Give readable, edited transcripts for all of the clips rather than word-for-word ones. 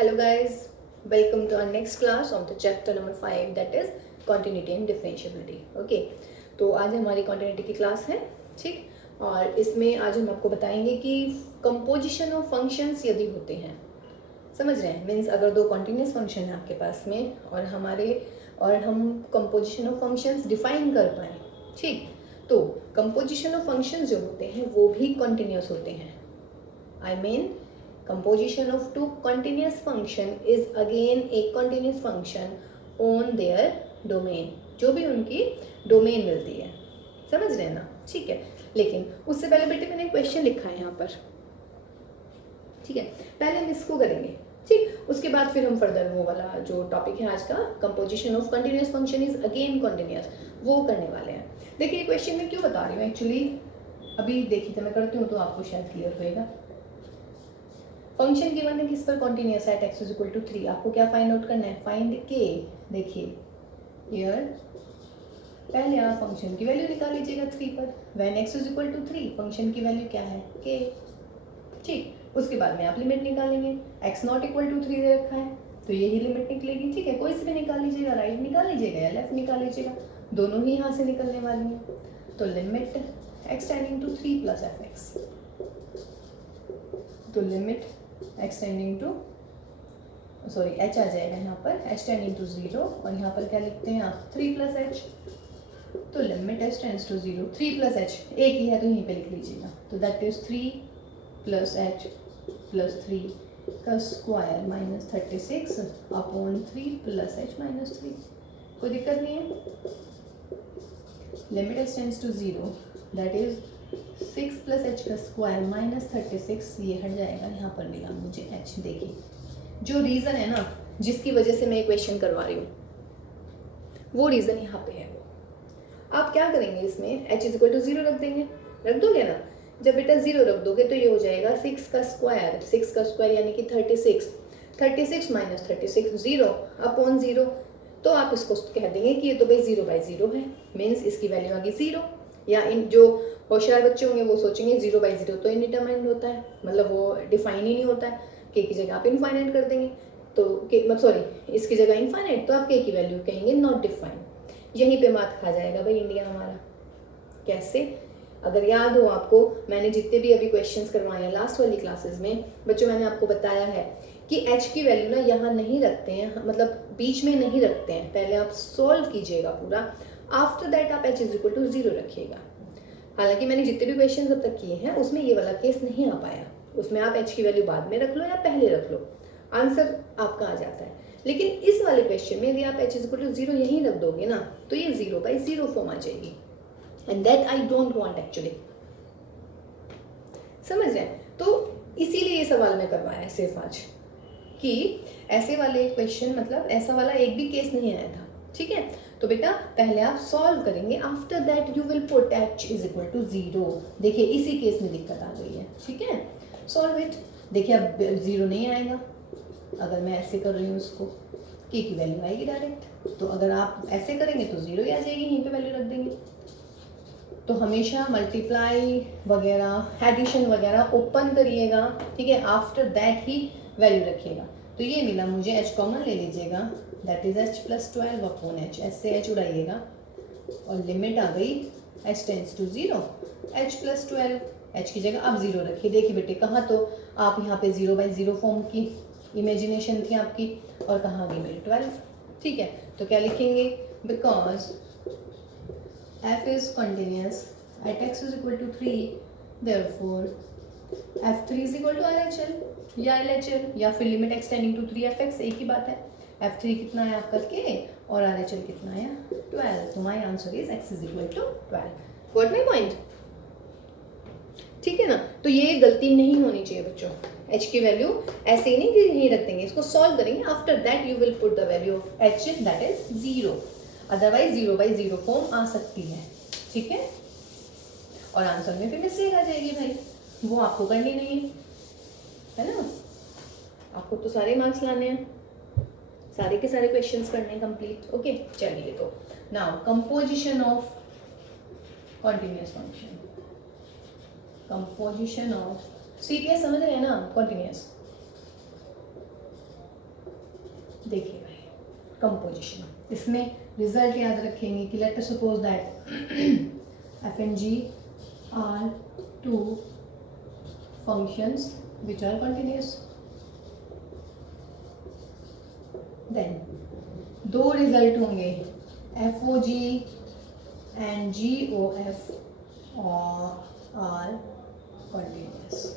Hello guys, welcome to our next class of the chapter number 5 that is continuity and differentiability. Okay, तो आज हमारी continuity की class है, ठीक। और इसमें आज हम आपको बताएंगे कि कंपोजिशन ऑफ फंक्शंस यदि होते हैं, समझ रहे हैं, मीन्स अगर दो कॉन्टिन्यूस फंक्शन है आपके पास में और हम कंपोजिशन ऑफ फंक्शंस डिफाइन कर पाएँ, ठीक, तो कंपोजिशन ऑफ फंक्शंस जो होते हैं वो भी कंटिन्यूस होते हैं। I mean composition of two continuous function is again a continuous function on their domain, जो भी उनकी डोमेन मिलती है, समझ रहे हैं ना, ठीक है। लेकिन उससे पहले बेटे मैंने क्वेश्चन लिखा है यहाँ पर, ठीक है, पहले हम इसको करेंगे, ठीक, उसके बाद फिर हम फर्दर वो वाला जो टॉपिक है आज का composition of continuous function is again continuous वो करने वाले हैं। देखिए क्वेश्चन में क्यों बता रही हूँ एक्चुअली, अभी देखिए तो मैं करती हूँ तो आपको शायद क्लियर होएगा। फंक्शन गिवन है किस पर कॉन्टिन्यूस है, x इज इक्वल टू 3। आपको क्या फाइंड आउट करना है, फाइंड k। देखिए हियर पहले आप फंक्शन की वैल्यू निकाल लीजिएगा 3 पर, when x is equal to 3 function की वैल्यू क्या है k, ठीक। उसके बाद में आप लिमिट निकालेंगे, x नॉट इक्वल टू 3 दे रखा है तो यही लिमिट निकलेगी, ठीक है। कोई से भी निकाल लीजिएगा, राइट निकाल लीजिएगा या लेफ्ट निकाल लीजिएगा, दोनों ही यहाँ से निकलने वाली हैं। तो limit x tending to 3 plus fx, तो limit x tending to sorry h आ जाएगा यहाँ पर, h टेंडिंग टू 0 और यहाँ पर क्या लिखते हैं आप 3 प्लस h, तो limit h tends to 0 3 plus h एक ही है तो यहीं पे लिख लीजिएगा, तो that is 3 plus h plus 3 का square minus 36 upon 3 plus h minus 3। कोई दिक्कत नहीं है। Limit h tends to 0 that is 6 plus h का स्क्वायर माइनस 36, ये हट जाएगा, यहाँ पर मिला मुझे h। देखिए जो रीज़न है ना जिसकी वजह से मैं ये क्वेश्चन करवा रही हूँ वो रीज़न यहाँ पे है। आप क्या करेंगे, इसमें h इज इक्वल टू 0 रख देंगे, रख दोगे ना। जब बेटा 0 रख दोगे तो ये हो जाएगा 6 का स्क्वायर यानी कि 36 माइनस 36 0 अपॉन 0, तो आप इसको कह देंगे कि ये तो भाई 0 बाई 0 है, मीन्स इसकी वैल्यू आ गई 0। या इन जो होशियार बच्चे होंगे वो सोचेंगे 0 बाई 0 तो इनडिटरमाइंड होता है, मतलब वो डिफाइन ही नहीं होता है, के की जगह आप इनफाइनाइट कर देंगे, तो के मतलब सॉरी इसकी जगह इनफाइनाइट, तो आप के की वैल्यू कहेंगे नॉट डिफाइंड। यहीं पे मात खा जाएगा भाई इंडिया हमारा। कैसे, अगर याद हो आपको, मैंने जितने भी अभी क्वेश्चंस करवाए हैं लास्ट वाली क्लासेस में बच्चों, मैंने आपको बताया है कि h की वैल्यू ना यहाँ नहीं रखते हैं, मतलब बीच में नहीं रखते हैं, पहले आप सॉल्व कीजिएगा पूरा, आफ्टर दैट आप h इज इक्वल टू 0 रखिएगा। हालांकि मैंने जितने भी क्वेश्चन अब तक किए हैं उसमें ये वाला केस नहीं आ पाया, उसमें आप h की वैल्यू बाद में रख लो या पहले रख लो, आंसर आपका आ जाता है। लेकिन इस वाले क्वेश्चन में यदि आप h इज इक्वल टू 0 यहीं रख दोगे ना तो ये 0 बाई 0 फॉर्म आ जाएगी, and that I don't want actually, समझ रहे हैं। तो इसीलिए ये सवाल मैं करवाया है सिर्फ आज, कि ऐसे वाले क्वेश्चन मतलब ऐसा वाला एक भी केस नहीं आया था, ठीक है। तो बेटा पहले आप सॉल्व करेंगे, after that you will put h is equal to 0। देखिए इसी केस में दिक्कत आ गई है, ठीक है, सॉल्व इट। देखिए अब 0 नहीं आएगा, अगर मैं ऐसे कर रही हूँ उसको k की वैल्यू आएगी डायरेक्ट, तो अगर आप ऐसे करेंगे तो 0 ही आ जाएगी, यहीं पे वैल्यू रख देंगे। तो हमेशा मल्टीप्लाई वगैरह एडिशन वगैरह ओपन करिएगा, ठीक है, आफ्टर दैट ही वैल्यू रखिएगा। तो ये मिला मुझे, h कॉमन ले लीजिएगा, that is h plus 12 upon h, h से h उड़ाइएगा और लिमिट आ गई h tends to 0 h plus 12, h की जगह आप 0 रखिए। देखिए बेटे कहाँ तो आप यहाँ पे 0 बाई 0 फॉर्म की इमेजिनेशन थी आपकी, और कहाँ गई मेरी 12, ठीक है। तो क्या लिखेंगे, because f is continuous at x is equal to 3, therefore f3 is equal to RHL या LHL, या फिर limit x tending to 3 fx, एक ही बात है। f3 कितना है आपका k और RHL कितना है 12, तो my answer is x is equal to 12। Got my point, ठीक है ना। तो ये गलती नहीं होनी चाहिए बच्चों, h की वैल्यू ऐसे ही नहीं कि यहीं रख देंगे, इसको सॉल्व करेंगे, after that you will put the value of h that is 0, otherwise 0 by 0 form आ सकती है, ठीक है। और आंसर में फिर मिस्टेक आ जाएगी भाई, वो आपको करनी नहीं है ना, आपको तो सारे मार्क्स लाने हैं, सारे के सारे क्वेश्चंस करने हैं कंप्लीट। ओके चलिए, तो now composition of continuous function, composition of CTS समझ रहे हैं ना, कॉन्टिन्यूस देखिए भाई कंपोजिशन, इसमें रिजल्ट याद रखेंगे कि let us suppose that F and G are two functions which are continuous, then दो रिजल्ट होंगे F O G and G O F are continuous,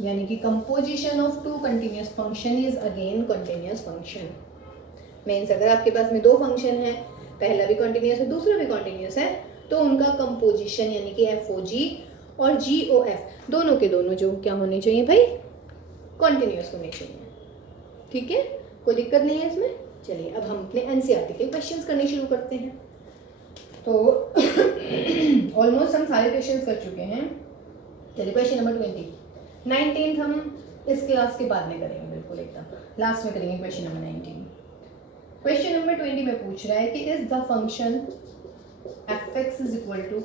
यानी कि composition of two continuous function is again continuous function. Means अगर आपके पास में दो function है, पहला भी कंटिन्यूस है दूसरा भी कंटिन्यूस है, तो उनका कंपोजिशन यानी कि एफ ओ जी और जी ओ एफ दोनों के दोनों जो क्या होने चाहिए भाई, कंटिन्यूस होने चाहिए। ठीक है, कोई दिक्कत नहीं है इसमें। चलिए अब हम अपने एनसीईआरटी के क्वेश्चंस करने शुरू करते हैं। तो ऑलमोस्ट हम सारे क्वेश्चंस कर चुके हैं। चलिए क्वेश्चन नंबर 20, 19 हम इस क्लास के बाद में करेंगे, बिल्कुल एकदम लास्ट में करेंगे क्वेश्चन नंबर 19। क्वेश्चन नंबर 20 में पूछ रहा है कि is the function F x is equal to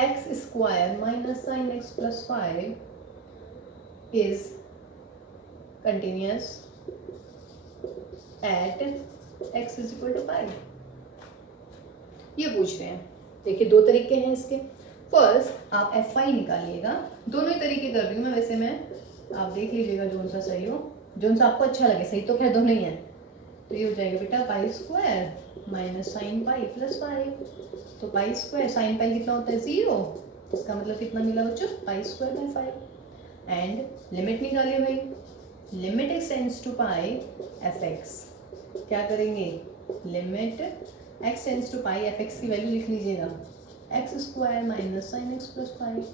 x square minus sine X plus 5 is continuous at X is equal to 5। ये पूछ रहे हैं। देखिए दो तरीके हैं इसके। फर्स्ट आप एफ आई निकालिएगा, दोनों ही तरीके कर रही हूँ मैं वैसे, मैं आप देख लीजिएगा जो सा सही हो, जो सा आपको अच्छा लगे। सही तो खैर दोनों ही है। तो ये हो जाएगा बेटा पाई square minus sine pi plus 5। तो पाई स्क्वायर साइन पाई कितना होता है 0, इसका मतलब कितना मिला बच्चों, pi square by 5। And limit निकालिए भाई, limit X tends to pi F x. क्या करेंगे, limit X tends to pi F X की वैल्यू लिख लीजिएगा, X square minus sine X plus 5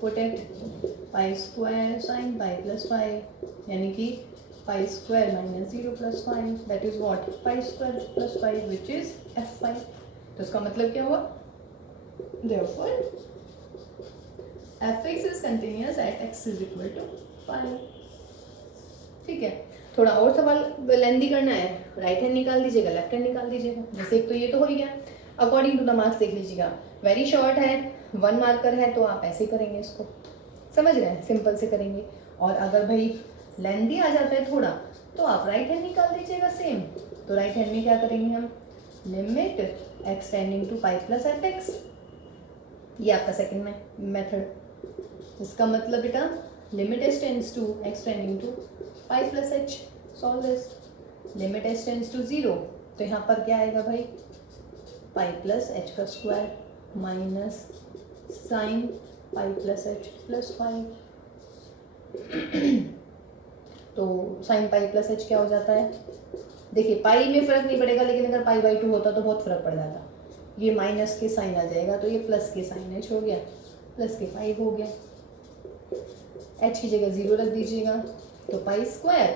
put at pi square sine pi plus 5, यानी कि pi square minus 0 plus 5, that is what, pi square plus 5 which is f5। तो इसका मतलब क्या हुआ, therefore fx is continuous at x is equal to 5। ठीक है, थोड़ा और सवाल लेंदी करना है, राइट हैंड निकाल दीजिएगा लेफ्ट हैंड निकाल दीजिएगा। जैसे एक तो ये तो हो ही गया, अकॉर्डिंग टू द मार्क्स देख लीजिएगा, वेरी शॉर्ट है 1 मार्कर है तो आप ऐसे ही करेंगे इसको, समझ रहे हैं, सिंपल से करेंगे। और अगर भाई लेंदी आ जाता है थोड़ा तो आप राइट हैंड निकाल दीजिएगा सेम। तो राइट हैंड में क्या करेंगे हम, limit X tending to pi plus F X, ये आपका सेकंड में मेथड। इसका मतलब बेटा limit S tends to X tending to pi plus H, solve this. Limit S tends to 0, तो यहाँ पर क्या आएगा भाई, पाई प्लस एच का square minus sine pi plus H plus 5। तो साइन पाई प्लस एच क्या हो जाता है, देखिए पाई में फर्क नहीं पड़ेगा, लेकिन अगर पाई बाई 2 होता तो बहुत फर्क पड़ जाता। ये माइनस के साइन आ जाएगा तो ये प्लस के साइन एच हो गया, प्लस के 5 हो गया। एच की जगह 0 रख दीजिएगा, तो पाई square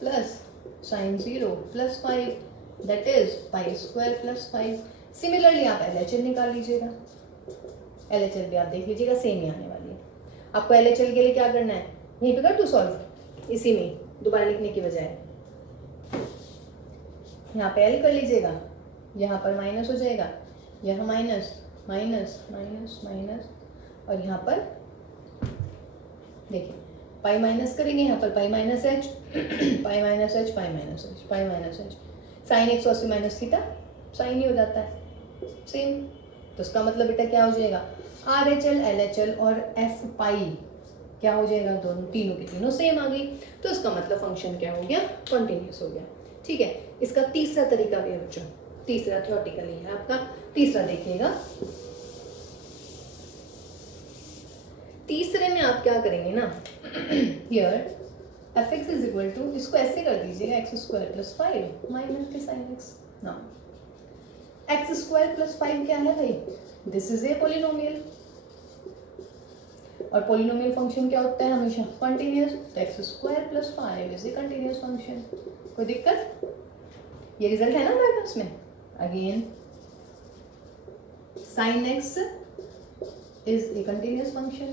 plus sign 0 plus 5, that is pi square plus 5। Similarly आप LHL निकाल लीजिएगा, LHL भी आप देख लीजिएगा सेम ही आने वाली है। आपको LHL के लिए क्या करना है, यहीं पे कर दूँ सॉल्व, इसी में दोबारा लिखने की बजाय यहाँ पे L कर लीजिएगा, यहाँ पर माइनस हो जाएगा, यहाँ माइनस माइनस माइनस माइनस, और यहाँ पर देखिए पाई माइनस करेंगे, यहाँ पर pi minus h pi minus h pi minus h pi minus h, sine 180 minus theta sine ही हो जाता है सेम। तो इसका मतलब बेटा क्या हो जाएगा, RHL LHL और F पाई क्या हो जाएगा, दोनों तीनों की तीनों सेम आ गई। तो इसका मतलब फंक्शन क्या हो गया, कंटिन्यूस हो गया। ठीक है, इसका तीसरा तरीका भी है बच्चों, तीसरा थ्योरेटिकली है आपका। तीसरा देखिएगा, तीसरे में आप क्या करेंगे ना, here f x is equal to, इसको ऐसे कर दीजिएगा एक्स स्क्वायर प्लस 5 माइनस के साइन एक्स। ना एक्स स्क्वायर प्लस 5 क्या है भाई, दिस इज ए पोलिनोमियल, और पोलिनोमियल फंक्शन क्या होता है हमेशा कंटिन्यूस। तो x square plus 5 is a continuous function. कोई दिक्कत, ये रिजल्ट है ना हमारे पास में। Again sine x is a continuous function.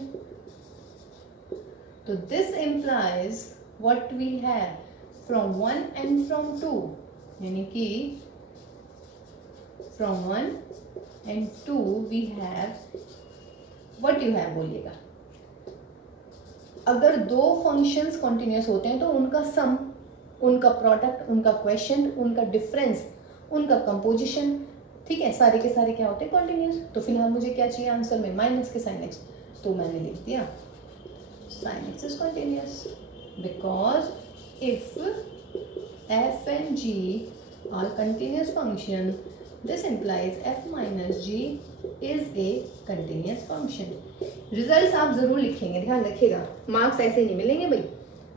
So this implies what we have from 1 and from 2, यानी कि from 1 and 2 we have what you have, बोलिएगा। अगर दो फंक्शंस कंटिन्यूस होते हैं तो उनका सम उनका प्रोडक्ट, उनका क्वेश्चन, उनका डिफरेंस, उनका कंपोजिशन, ठीक है, सारे के सारे क्या होते हैं कॉन्टिन्यूस। तो फिलहाल मुझे क्या चाहिए आंसर में, माइनस के साइन एक्स, तो मैंने लिख दिया sign x is continuous because if f and g are continuous function, this implies f minus g is a continuous function. Results आप जरूर लिखेंगे, ध्यान रखिएगा, मार्क्स ऐसे नहीं मिलेंगे भाई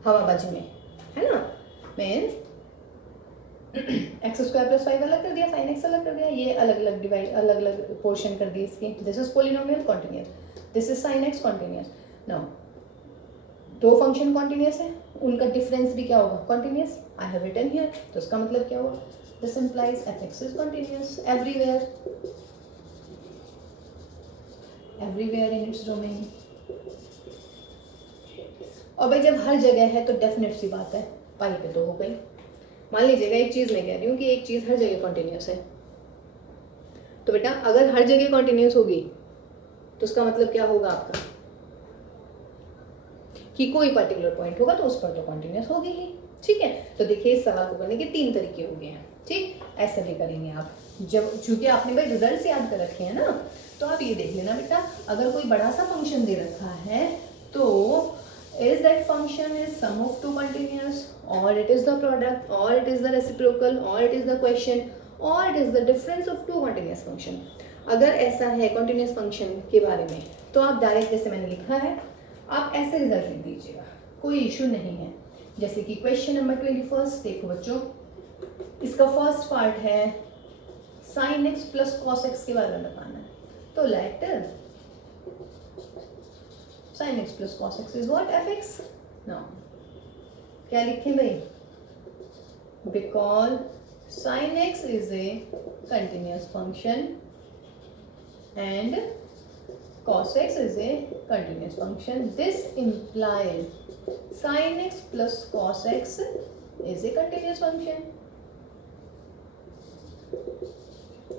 हवाबाजी में, है ना। मीन्स एक्स स्क्वायर प्लस 5 अलग कर दिया, साइन एक्स अलग कर दिया, ये अलग अलग डिवाइड, अलग अलग पोर्शन कर दिए इसके, this is polynomial continuous, this is sine x continuous. Now दो फंक्शन कॉन्टिन्यूस है, उनका डिफरेंस भी क्या होगा continuous, I have written here, तो इसका मतलब क्या हुआ, this implies f x is continuous everywhere, everywhere in its domain. और भाई जब हर जगह है तो डेफिनेट सी बात है पाई पे तो हो गई। मान लीजिएगा एक चीज़ मैं कह रही हूँ कि एक चीज़ हर जगह कॉन्टिन्यूस है, तो बेटा अगर हर जगह कॉन्टिन्यूस होगी तो उसका मतलब क्या होगा आपका, कि कोई पर्टिकुलर पॉइंट होगा तो उस पर तो कॉन्टिन्यूस होगी ही, ठीक है। तो देखिए इस सवाल को करने के 3 तरीके हो गए हैं, ठीक, ऐसे भी करेंगे आप। जब चूंकि आपने भाई रिजल्ट याद कर रखे हैं ना, तो आप ये देख लेना बेटा, अगर कोई बड़ा सा फंक्शन दे रखा है तो is that function is sum of two continuous, or it is the product, or it is the reciprocal, or it is the question, or it is the difference of two continuous function। अगर ऐसा है continuous function के बारे में तो आप direct जैसे मैंने लिखा है आप ऐसे रिजल्ट लिख दीजिएगा, कोई इशू नहीं है। जैसे कि क्वेश्चन नंबर 21 देखो बच्चों, इसका फर्स्ट पार्ट है sign X plus cos x के बारे में बताना है, तो late sin x plus cos x is what, fx। now क्या लिखें भाई, because sin x is a continuous function and cos x is a continuous function, this implies sin x plus cos x is a continuous function।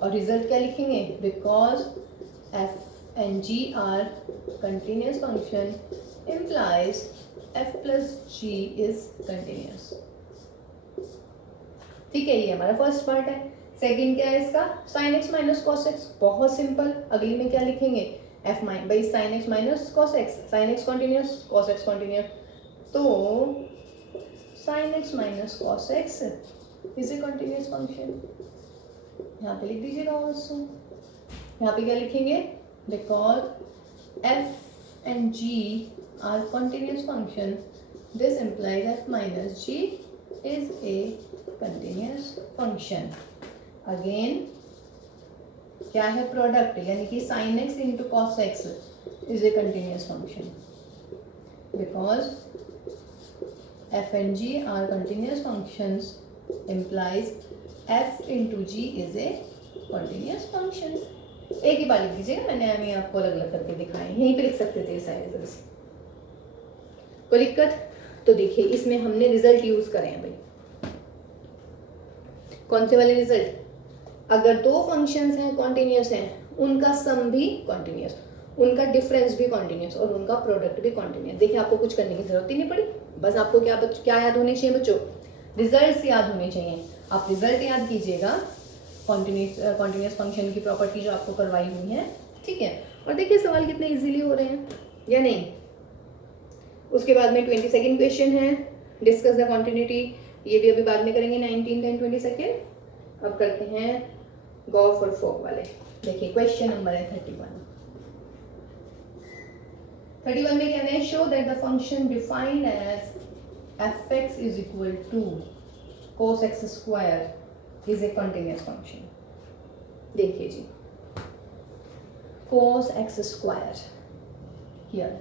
और result क्या लिखेंगे, because f and g are continuous function implies f plus g is continuous, ठीक है। ये हमारा first part है। Second क्या है इसका, sin x minus cos x, बहुत सिंपल। अगली में क्या लिखेंगे, f mine by sin x minus cos x, sin x continuous cos x continuous, तो sin x minus cos x is a continuous function. यहाँ पे लिख दीजिएगा ऑल्सो, यहाँ पे क्या लिखेंगे, because f and g are continuous function, this implies f minus g is a continuous function। again क्या है प्रोडक्ट, यानी कि sin x into cos x is a continuous function because f and g are continuous functions implies f into g is a continuous function। एक ही बार लिख दीजिएगा, मैंने अभी आपको अलग अलग करके दिखाए, यहीं पे लिख सकते थे सारे रिजल्ट्स, कोई दिक्कत। तो देखिए इसमें हमने रिजल्ट यूज करे हैं भाई, कौन से वाले रिजल्ट, अगर दो फंक्शंस हैं कॉन्टिन्यूस हैं, उनका सम भी कॉन्टिन्यूस, उनका डिफरेंस भी कॉन्टिन्यूस और उनका प्रोडक्ट भी कॉन्टिन्यूस। देखिए आपको कुछ करने की जरूरत ही नहीं पड़ी, बस आपको क्या याद होने चाहिए बच्चों, रिजल्ट्स याद होने चाहिए। आप रिजल्ट याद कीजिएगा, कॉन्टिन्यूस फंक्शन की प्रॉपर्टी जो आपको करवाई हुई है, ठीक है। और देखिए सवाल कितने इजीली हो रहे हैं या नहीं। उसके बाद में 22nd क्वेश्चन है, डिस्कस द कॉन्टिन्यूटी, ये भी अभी बाद में करेंगे 19, 10, 22। अब करते हैं गॉफ और फोक वाले। देखिए क्वेश्चन नंबर है 31। 31 में कहना है, show that the function defined as fx is equal to cos x square is a continuous function। देखिए जी, cos x square here,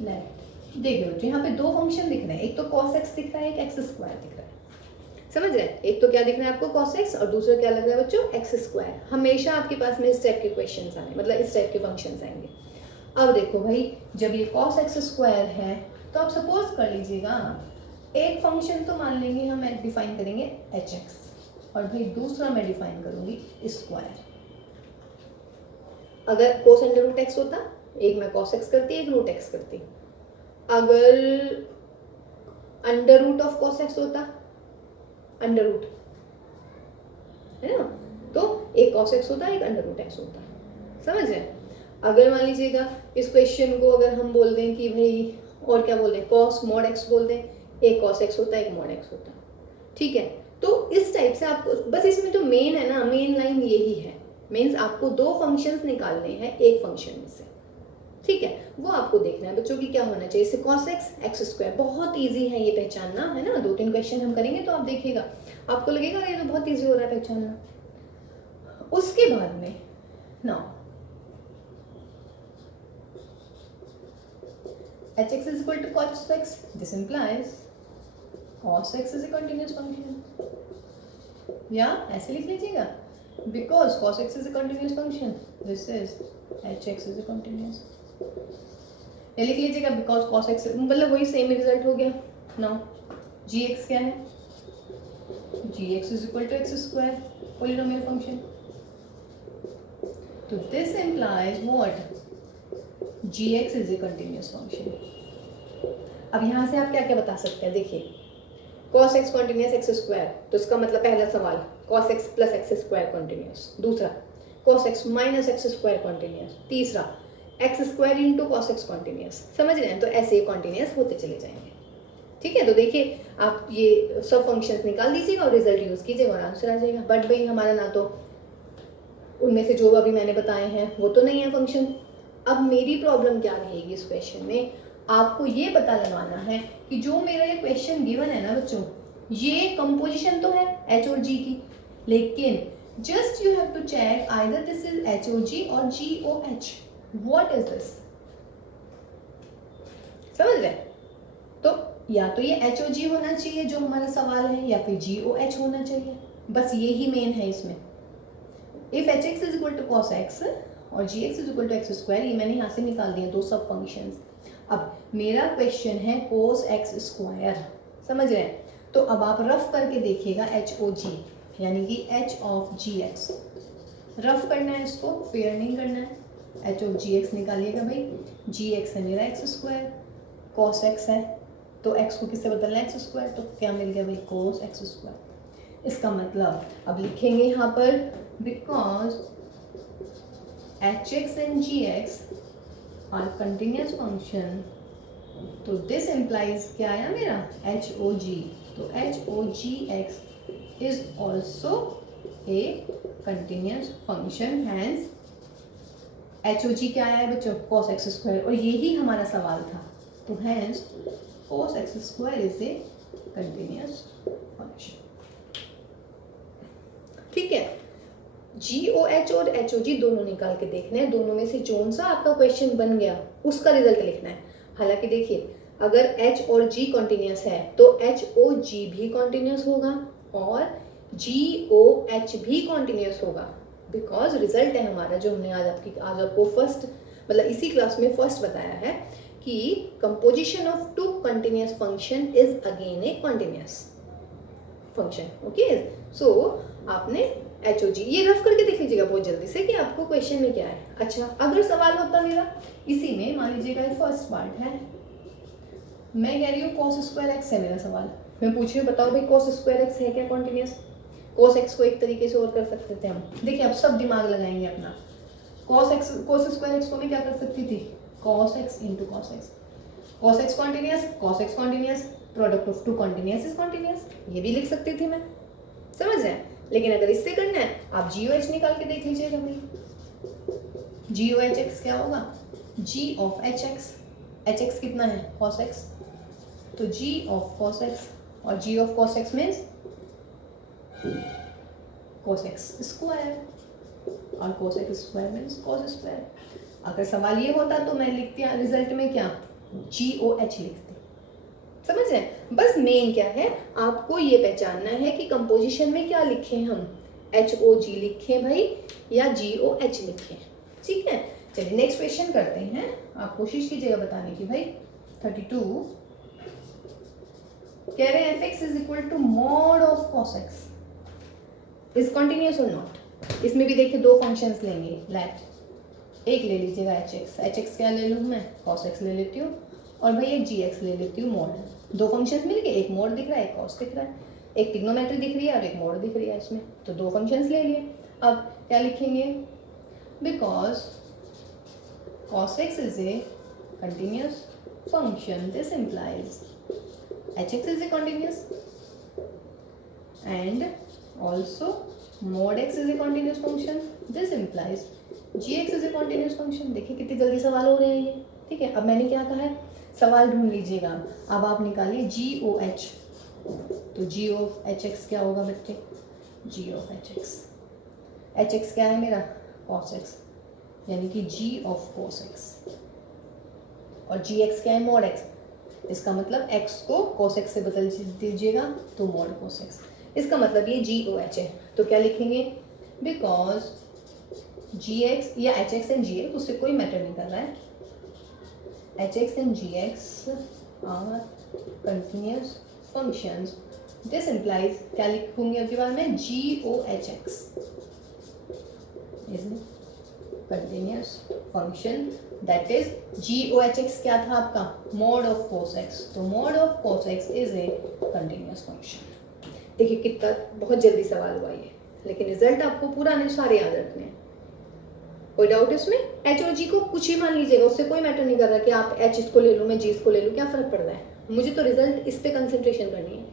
let देखिए बच्चों यहाँ पे दो फंक्शन दिख रहे हैं, एक तो cos x दिख रहा है, एक x स्क्वायर दिख रहा है, समझ रहे हैं। एक तो क्या दिख रहा है आपको cos x और दूसरा क्या लग रहा है बच्चों, x स्क्वायर। हमेशा आपके पास में इस टाइप के क्वेश्चंस आए, मतलब इस टाइप के फंक्शंस आएंगे। अब देखो भाई, जब ये cos x स्क्वायर है तो आप सपोज कर लीजिएगा एक फंक्शन तो मान लेंगे हम डिफाइन करेंगे hx, और भाई दूसरा मैं डिफाइन करूंगी स्क्वायर। अगर cos अंडर रूट x होता, एक मैं cos x करती, एक रूट x करती। अगर under root of cos x होता, अंडर रूट है ना, तो एक कॉस एक्स होता, एक अंडर रूट एक्स होता, समझ रहे हैं। अगर मान लीजिएगा इस क्वेश्चन को अगर हम बोल दें कि भाई और क्या बोल दें, कॉस मॉड एक्स बोल दें, एक कॉस एक्स होता है, एक मॉड एक्स होता है, ठीक है। तो इस टाइप से आपको बस इसमें जो मेन है ना, मेन लाइन यही है, मीन्स आपको दो फंक्शंस निकालने हैं एक फंक्शन में से, ठीक है। वो आपको देखना है बच्चों की क्या होना चाहिए। जैसे cos x एक्स स्क्वायर बहुत इजी है ये पहचानना, है ना, 2-3 क्वेश्चन हम करेंगे तो आप देखिएगा, आपको लगेगा ये तो बहुत इजी हो रहा है पहचानना। उसके बाद में ना hx is equal to cos x, this implies cos x is a continuous function, या ऐसे लिख लीजिएगा, because cos x is a continuous function, this is hx is a continuous, ये लिख लीजिएगा because cos x, मतलब वही सेम रिजल्ट हो गया। नाउ gx क्या है, gx is equal to x square, polynomial function, तो this implies what, gx is a continuous function। अब यहाँ से आप क्या क्या बता सकते हैं, देखिए cos x continuous x square, तो इसका मतलब पहला सवाल cos x plus x square continuous, दूसरा cos x minus x square continuous, तीसरा x square into cos x continuous, समझ रहे हैं। तो ऐसे कॉन्टिन्यूस होते चले जाएंगे, ठीक है। तो देखिए आप ये सब फंक्शंस निकाल दीजिएगा और रिजल्ट यूज कीजिएगा और आंसर आ जाएगा। बट भाई हमारा ना तो उनमें से जो अभी मैंने बताए हैं वो तो नहीं है फंक्शन। अब मेरी प्रॉब्लम क्या रहेगी इस क्वेश्चन में, आपको ये पता लगाना है कि जो मेरा ये क्वेश्चन गिवन है ना बच्चों, ये कंपोजिशन तो है एच और जी की, लेकिन just you have to check either this is H O G और G O H, what is this, समझ रहे। तो या तो ये एच ओ जी होना चाहिए जो हमारा सवाल है, या फिर जी ओ एच होना चाहिए, बस ये ही मेन है इसमें। If h x is equal to cos x और g x is equal to x square, ये मैंने यहाँ से निकाल दिए दो सब फंक्शंस। अब मेरा क्वेश्चन है कोस एक्स स्क्वायर, समझ रहे हैं। तो अब आप रफ करके देखिएगा एच ओ जी, यानी कि h of g x, rough करना है इसको, फेयर नहीं करना है। एच ऑफ जी एक्स निकालिएगा भाई, जी एक्स है मेरा एक्स स्क्वायर, कॉस एक्स है तो एक्स को किससे बदलना है, एक्स स्क्वायर, तो क्या मिल गया भाई, कोस एक्स स्क्वायर। इसका मतलब अब लिखेंगे यहाँ पर because h x and g x are continuous function, तो दिस इम्प्लाइज क्या आया मेरा, एच ओ जी, तो h O g x is also a continuous function, hence h O g क्या आया है बच्चों, कॉस एक्स स्क्वायर, और यही हमारा सवाल था, तो hence cos x square is a continuous function, ठीक है। GOH और HOG दोनों निकाल के देखने हैं, दोनों में से कौन सा आपका क्वेश्चन बन गया उसका रिजल्ट लिखना है। हालांकि देखिए अगर H और G कॉन्टिन्यूस है तो HOG भी कॉन्टिन्यूस होगा और GOH भी कॉन्टिन्यूस होगा, बिकॉज रिजल्ट है हमारा जो हमने आज आपको फर्स्ट मतलब इसी क्लास में फर्स्ट बताया है कि composition of two continuous function is again a continuous function, okay. So आपने एच ओ जी ये रफ करके देख लीजिएगा बहुत जल्दी से कि आपको क्वेश्चन में क्या है। अच्छा अगर सवाल होता मेरा इसी में, मान लीजिएगा फर्स्ट पार्ट है, मैं कह रही हूँ cos स्क्वायर एक्स है मेरा सवाल, मैं पूछ रही हूँ बताओ भाई cos स्क्वायर एक्स है क्या कॉन्टिन्यूस। cos एक्स को एक तरीके से और कर सकते थे हम, देखिए अब सब दिमाग लगाएंगे अपना। cos स्क्वायर एक्स को मैं क्या कर सकती थी, cos x into cos x, cos x continuous, product of two continuous is continuous, ये भी लिख सकती थी मैं, समझ रहे हैं। लेकिन अगर इससे करना है आप GOH निकाल के देख लीजिएगा भाई, GOH क्या होगा, G ऑफ HX कितना है cos x, तो G ऑफ cos x और G of cos x means cos x square और cos x square means cos square. अगर सवाल ये होता तो मैं लिखती रिजल्ट में क्या GOH लिखती, समझ रहे हैं। बस मेन क्या है आपको ये पहचानना है कि कंपोजिशन में क्या लिखें हम, HOG लिखें भाई या GOH लिखें, ठीक है। चलिए नेक्स्ट क्वेश्चन करते हैं, आप कोशिश कीजिएगा बताने की भाई। 32 कह रहे हैं fx is equal to mod of cos x is continuous और नॉट। इसमें भी देखिए दो फंक्शंस लेंगे, लेट एक ले लीजिएगा hx क्या ले लूँ मैं, cos x ले लेती हूँ और भाई एक gx ले लेती हूँ मॉड। दो फंक्शंस मिल गए, एक मोड दिख रहा है, एक कॉस दिख रहा है, एक ट्रिग्नोमेट्री दिख रही है और एक मोड दिख रही है इसमें, तो दो फंक्शंस ले लिए। अब क्या लिखेंगे, because cos x is a continuous function, this implies hx is a continuous and also mod x is a continuous function, this implies gx is a continuous function। देखिए कितनी जल्दी सवाल हो रहे हैं ये, ठीक है। अब मैंने क्या कहा है, सवाल ढूंढ लीजिएगा। अब आप निकालिए जी ओ एच, तो जी ऑफ एच एक्स क्या होगा बच्चे, g of h x, h x क्या है मेरा, कॉस एक्स, यानी कि जी ऑफ कोस एक्स, और जी एक्स क्या है, मॉड एक्स। इसका मतलब एक्स को कोस एक्स से बदल दीजिएगा तो मॉड कोस एक्स, इसका मतलब ये जी ओ एच है। तो क्या लिखेंगे, बिकॉज जी एक्स या h x and g x, उससे कोई मैटर नहीं कर रहा है, h x and g x are continuous functions, this implies, क्या लिखूंगी अब के बाद में, g O h x is continuous function, that is g O h x क्या था आपका, मॉड ऑफ कोस एक्स, तो mod of cos x is a continuous function. देखिए कितना बहुत जल्दी सवाल हुआ ये, लेकिन रिजल्ट आपको पूरा नहीं सारे याद रखने हैं। कोई डाउट इसमें, एच और जी को कुछ ही मान लीजिएगा, उससे कोई मैटर नहीं कर रहा कि आप एच इसको ले लूँ मैं जी इसको ले लूँ, क्या फर्क पड़ रहा है, मुझे तो रिजल्ट इस पे कंसंट्रेशन करनी है,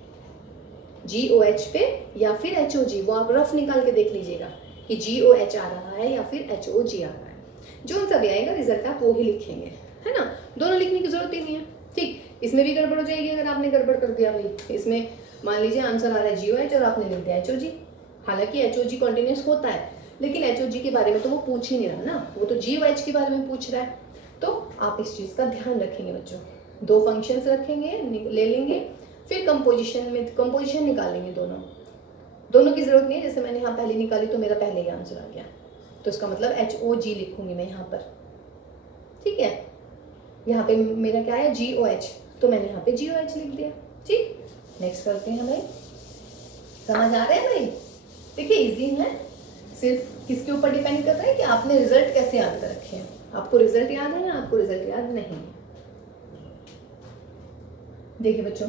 जी ओ एच पे या फिर एच ओ जी, वो आप रफ निकाल के देख लीजिएगा कि जी ओ एच आ रहा है या फिर एच ओ जी आ रहा है, जो सा भी आएगा रिजल्ट आप वो ही लिखेंगे, है ना, दोनों लिखने की जरूरत ही नहीं है। ठीक, इसमें भी गड़बड़ हो जाएगी अगर आपने गड़बड़ कर दिया भाई, इसमें मान लीजिए आंसर आ रहा है जी ओ एच और आपने लिख दिया एच ओ जी, हालांकि एच ओ जी कॉन्टिन्यूस होता है, लेकिन एच ओ जी के बारे में तो वो पूछ ही नहीं रहा ना, वो तो जी ओ एच के बारे में पूछ रहा है। तो आप इस चीज़ का ध्यान रखेंगे बच्चों, दो फंक्शंस रखेंगे, ले लेंगे, फिर कंपोजिशन में कंपोजिशन निकालेंगे, दोनों की जरूरत नहीं है, जैसे मैंने यहाँ पहले निकाली तो मेरा पहले ही आंसर आ गया, तो इसका मतलब एच ओ जी लिखूंगी मैं यहाँ पर, ठीक है। यहाँ पे मेरा क्या है, जी ओ एच, तो मैंने यहाँ पे जी ओ एच लिख दिया। ठीक, नेक्स्ट करते हैं भाई, समझ आ रहे हैं भाई, देखिए इजी है, सिर्फ किसके ऊपर डिपेंड कर रहा है कि आपने रिजल्ट कैसे याद कर रखे हैं, आपको रिजल्ट याद है या आपको रिजल्ट याद नहीं। देखिए बच्चों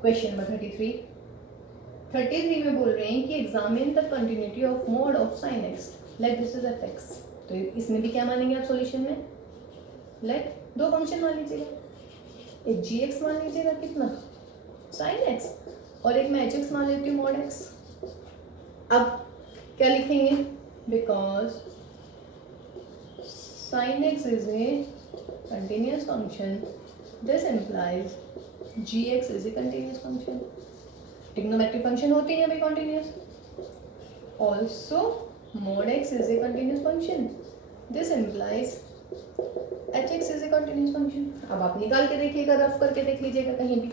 क्वेश्चन नंबर 33 में बोल रहे हैं कि examine the continuity of mod of sine x, let this is F x. तो इसमें भी क्या मानेंगे आप सॉल्यूशन में, लेट दो फंक्शन मान लीजिएगा, एक जी एक्स मान लीजिएगा कितना, साइन एक्स, और एक मैं एच एक्स मान लेती हूँ मॉड एक्स। अब क्या लिखेंगे, because sine x is a continuous function, this implies g x is a continuous function, trigonometric function होती है भाई continuous, also mod x is a continuous function, this implies hx is a continuous function। अब आप निकाल के देखिएगा, rough करके देख लीजिएगा, कहीं भी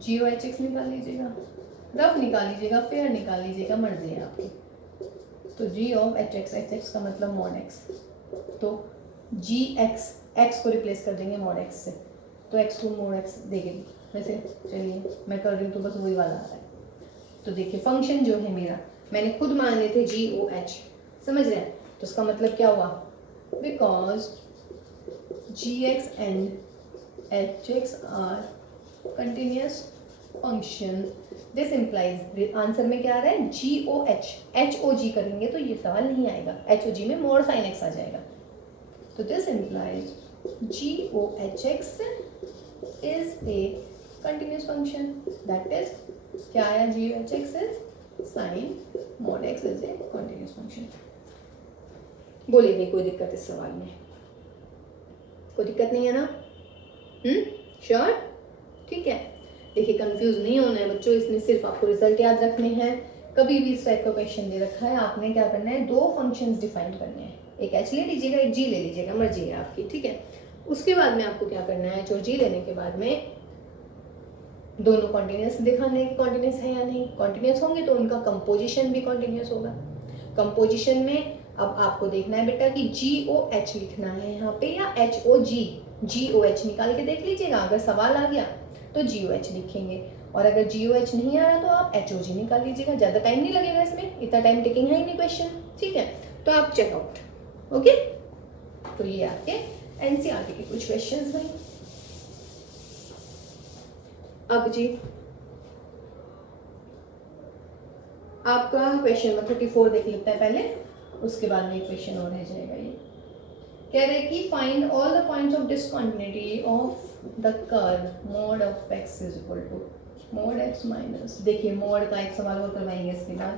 जी ओ एच एक्स निकाल लीजिएगा, रफ निकाल लीजिएगा, फेयर निकाल लीजिएगा, मर्जी है आपकी। तो जी ऑफ एच एक्स का मतलब mod x, तो जी एक्स को रिप्लेस कर देंगे mod x से, तो x को mod x देंगे। वैसे चलिए मैं कर रही हूँ तो बस वही वाला आ रहा है। तो देखिए फंक्शन जो है मेरा मैंने खुद मान लिए थे जी ओ एच, समझ रहे हैं, तो इसका मतलब क्या हुआ, because g x and h x are continuous function, this implies, answer में क्या आ रहा है, जी ओ एच, एच ओ जी करेंगे तो ये सवाल नहीं आएगा, एच ओ जी में मोड साइन एक्स आ जाएगा, तो this implies g O h x is a continuous function, that is क्या आया, g O h x is sine mod x is a continuous function. बोलिए कोई दिक्कत इस सवाल में, कोई दिक्कत नहीं है ना, श्योर, ठीक है। देखिए कंफ्यूज नहीं होना है बच्चों, इसमें सिर्फ आपको रिजल्ट याद रखने हैं। कभी भी इस टाइप का क्वेश्चन दे रखा है, आपने क्या करना है, दो फंक्शंस डिफाइन करने हैं, एक एच ले लीजिएगा, एक जी ले लीजिएगा, मर्जी है आपकी, ठीक है। उसके बाद में आपको क्या करना है, एच और जी लेने के बाद में दोनों कॉन्टिन्यूस दिखाने की कॉन्टिन्यूस है या नहीं, कॉन्टिन्यूस होंगे तो उनका कंपोजिशन भी कॉन्टिन्यूस होगा। कंपोजिशन में अब आपको देखना है बेटा कि जी ओ एच लिखना है यहाँ पे या एच ओ जी, जी ओ एच निकाल के देख लीजिएगा, अगर सवाल आ गया तो जी ओ एच लिखेंगे, और अगर जी ओ एच नहीं आ रहा तो आप एच ओ जी निकाल लीजिएगा, ज़्यादा टाइम नहीं लगेगा इसमें, इतना टाइम टेकिंग है ही नहीं क्वेश्चन, ठीक है। तो आप चेकआउट, ओके। तो ये आपके एनसीईआरटी के कुछ क्वेश्चंस हैं। अब जी आपका क्वेश्चन नंबर 34 देख लेते हैं पहले, उसके बाद में एक क्वेश्चन और रह जाएगा। ये कह रहे कि find all the points of discontinuity of the curve mod of x is equal to mod x minus, देखिए मॉड का एक सवाल और करवाएंगे इसके बाद।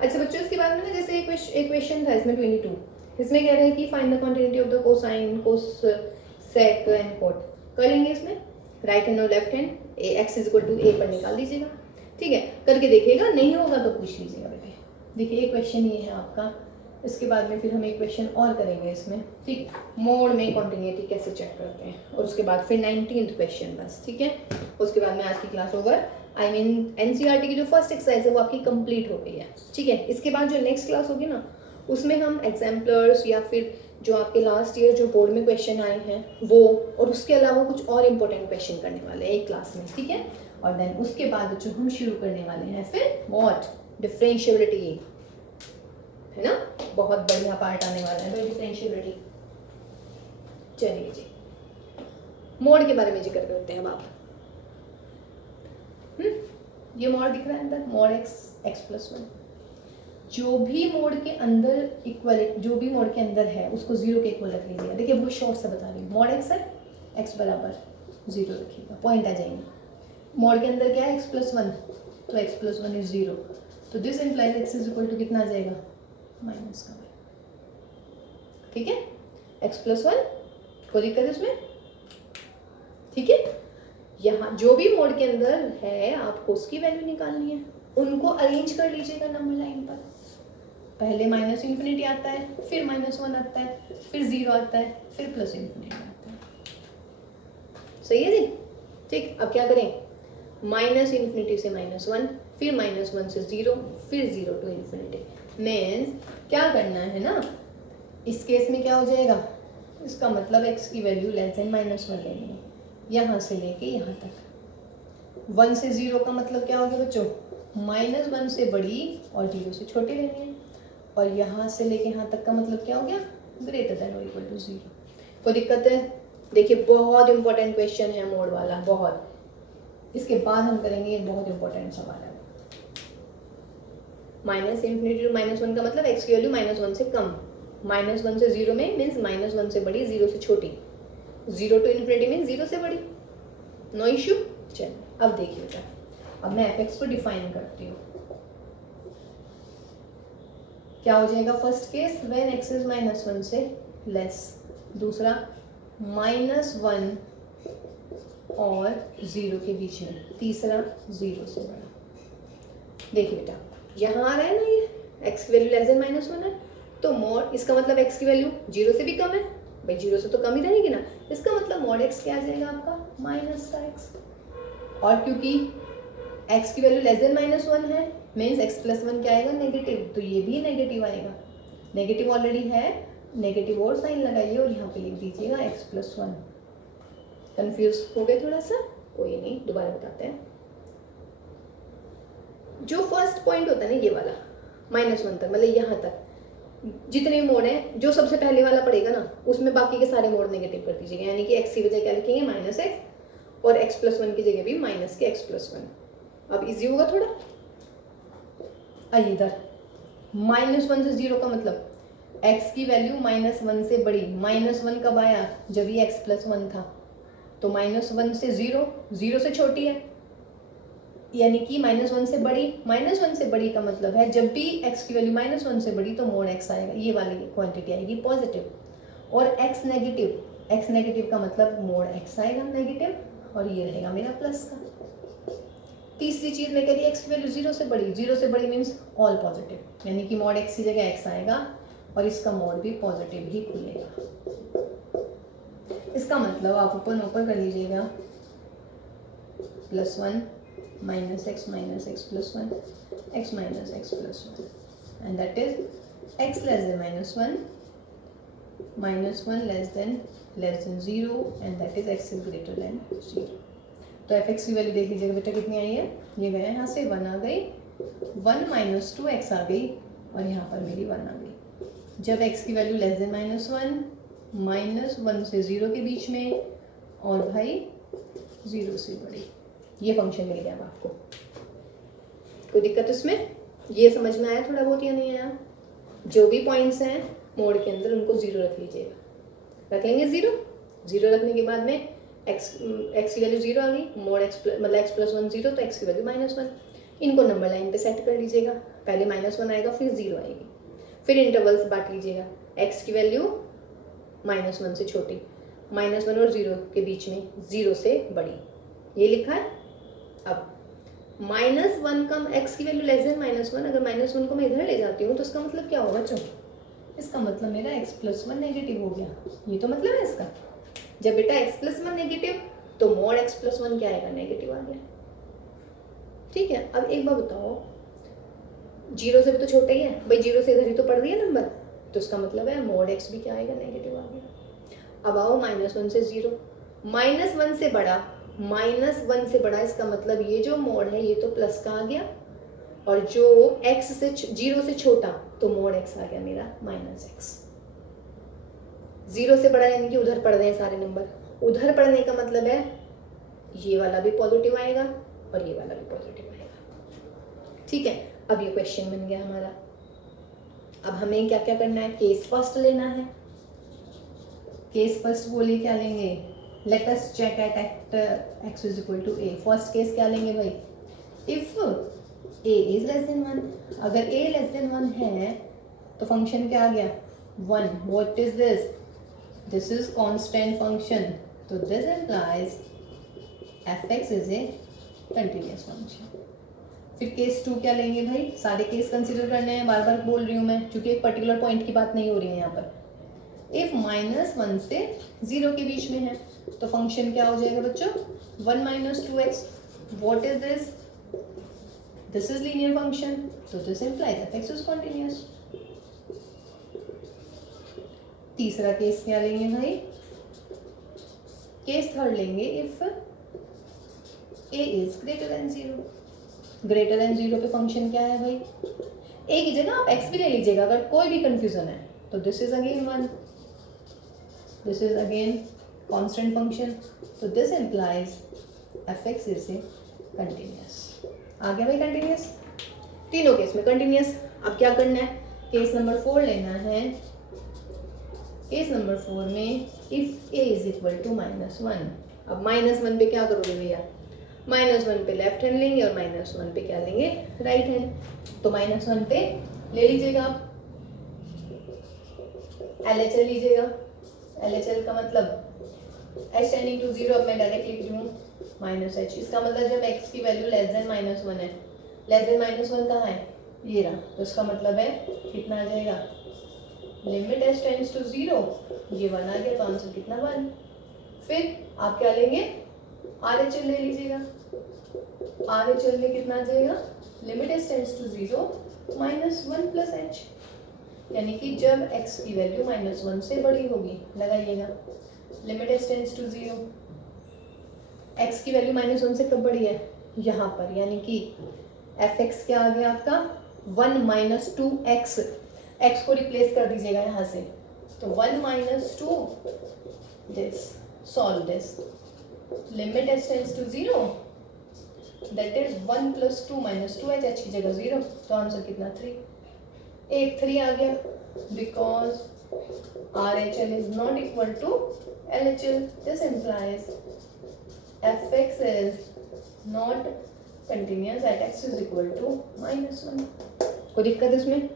अच्छा बच्चों, इसके बाद में ना जैसे एक क्वेश्चन था इसमें 22, इसमें कह रहे हैं कि find the continuity of the cosine cosec and cot. कर लेंगे इसमें राइट हैंड और left hand, x is equal to a पर निकाल दीजिएगा, ठीक है, करके देखिएगा, नहीं होगा तो पूछ लीजिएगा बेटे। देखिए एक क्वेश्चन ये है आपका, इसके बाद में फिर हम एक क्वेश्चन और करेंगे इसमें, ठीक, मोड में कॉन्टिन्यूटी कैसे चेक करते हैं, और उसके बाद फिर 19th क्वेश्चन बस, ठीक है। उसके बाद में आज की class over, I mean NCERT की जो फर्स्ट एक्सरसाइज है वो आपकी कंप्लीट हो गई है, ठीक है। इसके बाद जो नेक्स्ट क्लास होगी ना, उसमें हम एग्जाम्पलर्स या फिर जो आपके लास्ट ईयर जो बोर्ड में क्वेश्चन आए हैं वो, और उसके अलावा कुछ और इम्पोर्टेंट क्वेश्चन करने वाले हैं एक क्लास में, ठीक है। और देन उसके बाद जो हम शुरू करने वाले हैं फिर व्हाट, डिफरेंशिएबिलिटी, है ना, बहुत बढ़िया पार्ट आने वाला है डिफरेंशिएबिलिटी। चलिए जी, मोड के बारे में जिक्र करते हैं अब आप। ये मोड दिख रहा है अंदर, मोड x प्लस 1, जो भी मोड के अंदर इक्वल, जो भी मोड के अंदर है उसको 0 के इक्वल रख लीजिएगा। देखिए बहुत शॉर्ट से बता रही हूँ, मोड x है, x बराबर 0 रखिएगा, पॉइंट आ जाएंगे। मोड के अंदर क्या है, x प्लस 1, तो x प्लस 1 इज 0, तो this implies x is equal to कितना आ जाएगा, माइनस का, ठीक है। x प्लस 1, कोई दिक्कत है इसमें, ठीक है। यहाँ जो भी मोड के अंदर है आपको उसकी वैल्यू निकालनी है, उनको अरेंज कर लीजिएगा नंबर लाइन पर। पहले माइनस इन्फिनिटी आता है, फिर -1 आता है, फिर 0 आता है, फिर प्लस इन्फिनिटी आता है, सही है जी, ठीक। अब क्या करें, माइनस इन्फिनिटी से -1, फिर -1 से 0, फिर 0 टू इन्फिनिटी। मीन्स क्या करना है ना, इस केस में क्या हो जाएगा, इसका मतलब x की वैल्यू लेस देन -1 लेनी है, यहाँ से लेके यहाँ तक। 1 से 0 का मतलब क्या हो गया बच्चों, -1 से बड़ी और 0 से छोटी लेनी है, और यहाँ से लेके यहाँ तक का मतलब क्या हो गया, ग्रेटर देन और इक्वल टू 0। कोई दिक्कत है, देखिए बहुत इंपॉर्टेंट क्वेश्चन है मोड वाला, बहुत। इसके बाद हम करेंगे, ये बहुत इंपॉर्टेंट सवाल है। माइनस इन्फिनिटी टू -1 का मतलब x की वैल्यू -1 से कम, -1 से 0 में मीन्स -1 से बड़ी, 0 से छोटी, 0 टू इन्फिनिटी मीन्स 0 से बड़ी, नो इश्यू। चलिए अब देखिएगा, अब मैं f(x) को डिफाइन करती हूँ। क्या हो जाएगा, first case when x is -1 से लेस, दूसरा -1 और 0 के बीच में, तीसरा 0 से बड़ा। देखिए बेटा यहाँ आ रहा है ना, ये x की वैल्यू लेस देन -1 है, तो मोड, इसका मतलब x की वैल्यू 0 से भी कम है, भाई 0 से तो कम ही रहेगी ना, इसका मतलब मोड x क्या आ जाएगा आपका, माइनस का x। और क्योंकि x की वैल्यू लेस देन -1 है मीन्स x प्लस 1 क्या आएगा, नेगेटिव, तो ये भी नेगेटिव आएगा, नेगेटिव ऑलरेडी है, नेगेटिव और साइन लगाइए और यहाँ पे लिख दीजिएगा x प्लस 1। कंफ्यूज हो गए थोड़ा सा, कोई नहीं, दोबारा बताते हैं। जो फर्स्ट पॉइंट होता है ना ये वाला, -1 तक, मतलब यहाँ तक जितने मोड हैं, जो सबसे पहले वाला पड़ेगा ना उसमें बाकी के सारे मोड नेगेटिव कर दीजिएगा, यानी कि x की वजह क्या लिखेंगे, -x, और x प्लस 1 की जगह भी माइनस के x प्लस 1। अब इजी होगा थोड़ा। आइए इधर, -1 से 0 का मतलब x की वैल्यू -1 से बड़ी, -1 कब आया, जब ये x प्लस 1 था, तो -1 से 0, 0 से छोटी है, यानी कि -1 से बड़ी, -1 से बड़ी का मतलब है जब भी x की वैल्यू -1 से बड़ी तो मोड x आएगा, ये वाली क्वांटिटी आएगी पॉजिटिव, और x नेगेटिव का मतलब मोड x आएगा नेगेटिव, और ये रहेगा मेरा प्लस का। तीसरी चीज मैं कह रही, x की वैल्यू 0 से बड़ी, 0 से बड़ी मीन्स ऑल पॉजिटिव, यानी कि मोड x की जगह x आएगा और इसका मोड भी पॉजिटिव ही खुलेगा। इसका मतलब आप ऊपर कर लीजिएगा, +1 -x plus 1, x minus x plus 1, and that is x less than -1, -1 less than 0, and that is x is greater than 0। तो f(x) की वैल्यू देख लीजिएगा बेटा कितनी आई है, ये गया यहाँ से 1 आ गई, 1 - 2x आ गई, और यहाँ पर मेरी 1 आ गई। जब x की वैल्यू लेस देन -1 से 0 के बीच में, और भाई 0 से बड़ी, ये फंक्शन मिल गया अब आपको। कोई दिक्कत इसमें? ये समझ में आया थोड़ा बहुत या नहीं आया? जो भी पॉइंट्स हैं मोड के अंदर उनको ज़ीरो रख लीजिएगा। रख लेंगे ज़ीरो। ज़ीरो रखने के बाद में एक्स की वैल्यू ज़ीरो आ गई, मोड एक्स मतलब एक्स प्लस वन ज़ीरो, तो एक्स की वैल्यू -1। इनको नंबर लाइन पे सेट कर लीजिएगा। पहले -1 आएगा, फिर ज़ीरो आएगी, फिर इंटरवल्स बांट लीजिएगा। एक्स की वैल्यू -1 से छोटी, -1 और 0 के बीच में, 0 से बड़ी, ये लिखा है। अब -1 का एक्स की वैल्यू लेस देन -1, अगर -1 को मैं इधर ले जाती हूँ तो इसका मतलब क्या होगा बच्चों? इसका मतलब मेरा x + 1 नेगेटिव हो गया। ये तो मतलब है इसका। जब बेटा x + 1 नेगेटिव, तो मोड x + 1 क्या आएगा? नेगेटिव आ गया। ठीक है, अब एक बार बताओ, 0 से भी तो छोटा ही है भाई, 0 से इधर ही तो पड़ रही है नंबर, तो इसका मतलब है मोड x भी क्या आएगा? नेगेटिव आ गया। अब आओ -1 से 0, -1 से बड़ा, -1 से बड़ा, इसका मतलब ये जो मोड है ये तो प्लस का आ गया, और जो x से 0 से छोटा, तो मोड x आ गया मेरा -x। 0 से बड़ा यानी कि उधर पढ़ रहे हैं सारे नंबर, उधर पढ़ने का मतलब है ये वाला भी पॉजिटिव आएगा और ये वाला भी पॉजिटिव आएगा। ठीक है, अब ये क्वेश्चन बन गया हमारा। अब हमें क्या क्या करना है? केस फर्स्ट लेना है। केस फर्स्ट बोलिए क्या लेंगे? Let us check at x = a। First case क्या लेंगे भाई? If a is less than 1, अगर a less than 1 है तो फंक्शन क्या आ गया? 1। What is this? This is constant function, तो this implies fx is a continuous function. फिर केस 2 क्या लेंगे भाई? सारे केस कंसिडर करने हैं, बार बार बोल रही हूँ मैं, क्योंकि एक पर्टिकुलर पॉइंट की बात नहीं हो रही है यहाँ पर। इफ -1 से 0 के बीच में है तो फंक्शन क्या हो जाएगा बच्चों? 1 - 2x। What is this? This is linear function, तो this implies fx is continuous. तीसरा केस क्या लेंगे भाई? केस थर्ड लेंगे if a is greater than 0। Greater than 0 पे फंक्शन क्या है भाई? a की जगह आप x भी ले लीजिएगा अगर कोई भी कंफ्यूजन है। तो this is again 1, this is again constant function, तो this implies fx is a continuous. आ गया भाई कंटिन्यूअस? तीनों केस में कंटिन्यूअस। अब क्या करना है? केस नंबर 4 लेना है। केस नंबर 4 में if a is equal to -1। अब -1 पे क्या करोगे भैया? -1 पे लेफ्ट हैंड लेंगे और -1 पे क्या लेंगे? Right hand. तो -1 पे ले लीजिएगा आप, LHL लीजिएगा। LHL का मतलब h टेंडिंग टू 0, अब मैं डायरेक्ट लिख रही हूँ -h। इसका मतलब जब x की वैल्यू लेस देन -1 है, लेस देन -1 कहाँ है? ये रहा, तो इसका मतलब है कितना आ जाएगा? लिमिट h टेंड्स टू 0, ये 1 आ गया, तो आंसर कितना? 1। फिर आप क्या लेंगे? RHL ले लीजिएगा। RHL में कितना आ जाएगा? Limit h tends to 0 -1 + h, यानी कि जब x की वैल्यू -1 से बड़ी होगी, लगाइएगा limit h tends to 0। x की वैल्यू -1 से कब बड़ी है? यहाँ पर, यानी कि fx क्या आ गया आपका? 1 - 2x। x को रिप्लेस कर दीजिएगा यहाँ से, तो 1 - 2 this, solve this, limit h tends to 0, that is 1 + 2 - 2h, h की जगह 0, तो आंसर कितना? 3। एक 3 आ गया, because RHL is not equal to LHL। This implies fx is not continuous at x is equal to -1। कोई दिक्कत इसमें?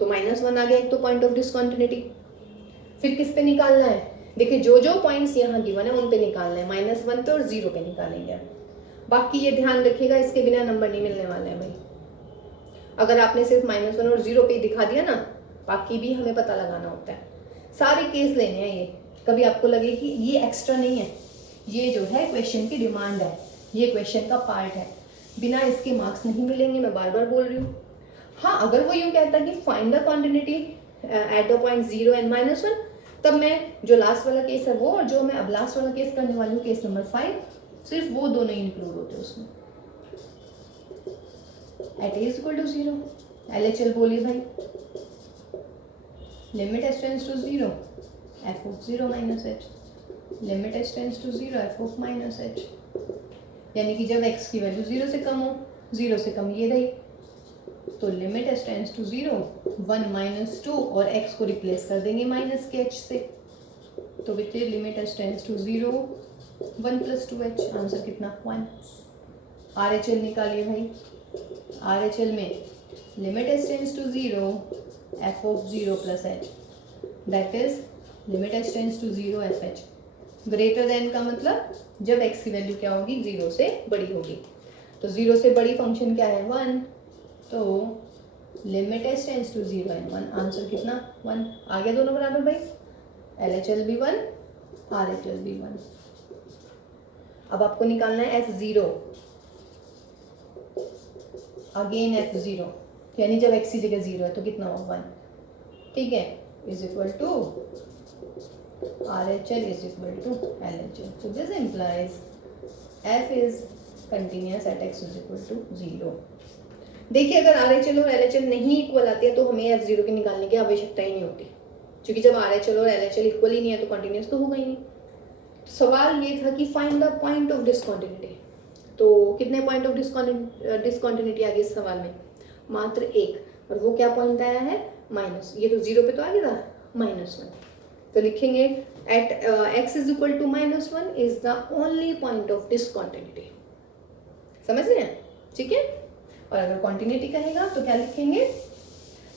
तो -1 आ गया एक तो पॉइंट ऑफ डिसकंटिन्यूटी। फिर किस पे निकालना है? देखिए जो जो पॉइंट्स यहाँ गिवन है उन पे निकालना है, -1 पे और 0 पे निकालेंगे। बाकी ये ध्यान रखिएगा, इसके बिना नंबर नहीं मिलने वाले हैं भाई। अगर आपने सिर्फ -1 और 0 पे ही दिखा दिया ना, बाकी भी हमें पता लगाना होता है। सारे केस लेने हैं ये, कभी आपको लगे कि ये एक्स्ट्रा नहीं है, ये जो है क्वेश्चन की डिमांड है, ये क्वेश्चन का पार्ट है, बिना इसके मार्क्स नहीं मिलेंगे, मैं बार बार बोल रही हूँ। हाँ, अगर वो यूँ कहता कि find the quantity at the point 0 and -1, तब मैं जो लास्ट वाला केस है वो, और जो मैं अब लास्ट वाला केस करने वाली हूँ केस नंबर 5, सिर्फ वो दोनों इंक्लूड होते हैं उसमें। At a equal to 0, LHL बोलिए भाई, limit h tends to 0 f of 0 - h, limit h tends to 0 f of -h, यानी कि जब x की वैल्यू 0 से कम हो, 0 से कम ये रही, तो limit h tends to 0 1 minus 2 और x को रिप्लेस कर देंगे माइनस के h से, तो with limit h tends to 0 1 plus 2h, answer कितना 1। RHL निकालिए भाई, RHL में limit h tends to 0 f of 0 plus h, that is limit h tends to 0 f h, greater than का मतलब जब x की वैल्यू क्या होगी 0 से बड़ी होगी, तो 0 से बड़ी फंक्शन क्या है 1, तो limit h tends to 0 and 1, answer कितना 1 आ गया, दोनों बराबर भाई, LHL भी 1 RHL भी 1। अब आपको निकालना है f0, अगेन f0, यानी जब x की जगह 0 है तो कितना होगा 1, ठीक है, is equal to RHL is equal to LHL. So this implies f is continuous at x is equal to 0. देखिए अगर RHL और LHL नहीं इक्वल आती है तो हमें f0 की निकालने की आवश्यकता ही नहीं होती, क्योंकि जब RHL और LHL इक्वल ही नहीं है तो कंटिन्यूस तो होगा ही नहीं। तो सवाल ये था कि find the point of discontinuity, तो कितने पॉइंट ऑफ डिसकंटिन्यूटी आ गई इस सवाल में, मात्र एक, और वो क्या पॉइंट आया है माइनस, ये तो 0 पे तो आ गया था -1, तो लिखेंगे at x is equal to -1 is the only point of discontinuity, समझ रहे हैं, ठीक है। और अगर कॉन्टिन्यूटी कहेगा तो क्या लिखेंगे,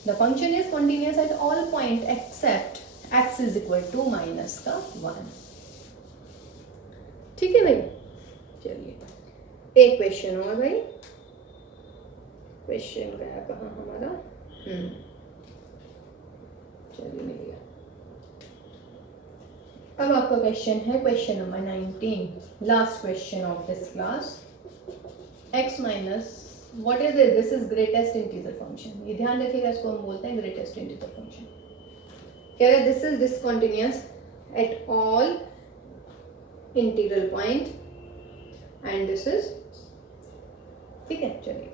the function is continuous at all point except x is equal to -1, ठीक है भाई। चलिए एक क्वेश्चन और भाई, क्वेश्चन गया कहाँ हमारा, चलिए मिल गया। अब आपका क्वेश्चन है question number 19, last question of this class, x minus what is this is greatest integer function, ये ध्यान रखिएगा, इसको हम बोलते हैं ग्रेटेस्ट इंटीजर फंक्शन। कह रहे this is discontinuous at all integral point and this is, ठीक है। चलिए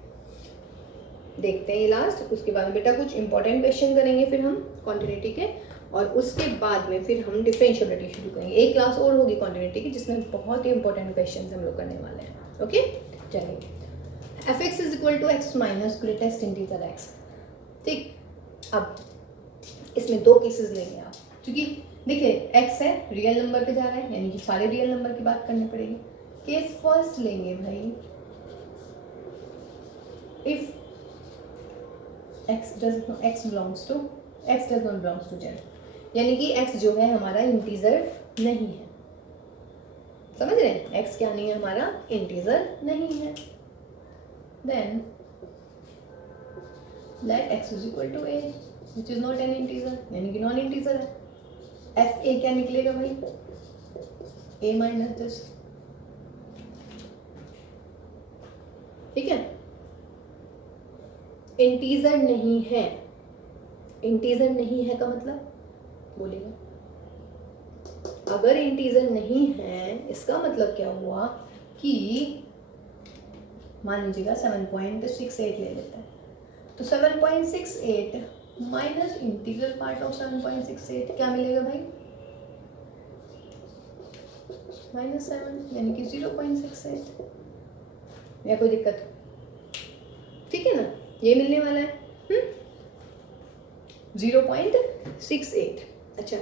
देखते हैं ये लास्ट, उसके बाद बेटा कुछ इंपॉर्टेंट क्वेश्चन करेंगे फिर हम कॉन्टिन्यूटी के, और उसके बाद में फिर हम डिफरेंशिएबिलिटी शुरू करेंगे। एक क्लास और होगी कॉन्टिन्यूटी की जिसमें बहुत ही इंपॉर्टेंट क्वेश्चन हम लोग करने वाले हैं, ओके। चलिए f(x) is equal to x minus greatest integer x, ठीक। अब इसमें दो केसेस लेंगे आप, क्योंकि देखिए x है रियल नंबर पे जा रहा है, यानी कि सारे रियल नंबर की बात करनी पड़ेगी। केस फर्स्ट लेंगे भाई, if x does not belongs to z, यानी कि x जो है हमारा इंटीजर नहीं है, समझ रहे हैं, x क्या नहीं है हमारा इंटीजर नहीं है, then let x is equal to a which is not an integer, यानी कि नॉन इंटीजर है। f a क्या निकलेगा भाई, a माइनस दिस, ठीक है। इंटीजर नहीं है, इंटीजर नहीं है का मतलब बोलेगा, अगर इंटीजर नहीं है इसका मतलब क्या हुआ कि मान लीजिएगा 7.68 ले लेते हैं, तो 7.68 माइनस इंटीग्रल पार्ट ऑफ 7.68 क्या मिलेगा भाई, -7, यानी कि 0.68, या कोई दिक्कत, ठीक है ना, ये मिलने वाला है 0.68। अच्छा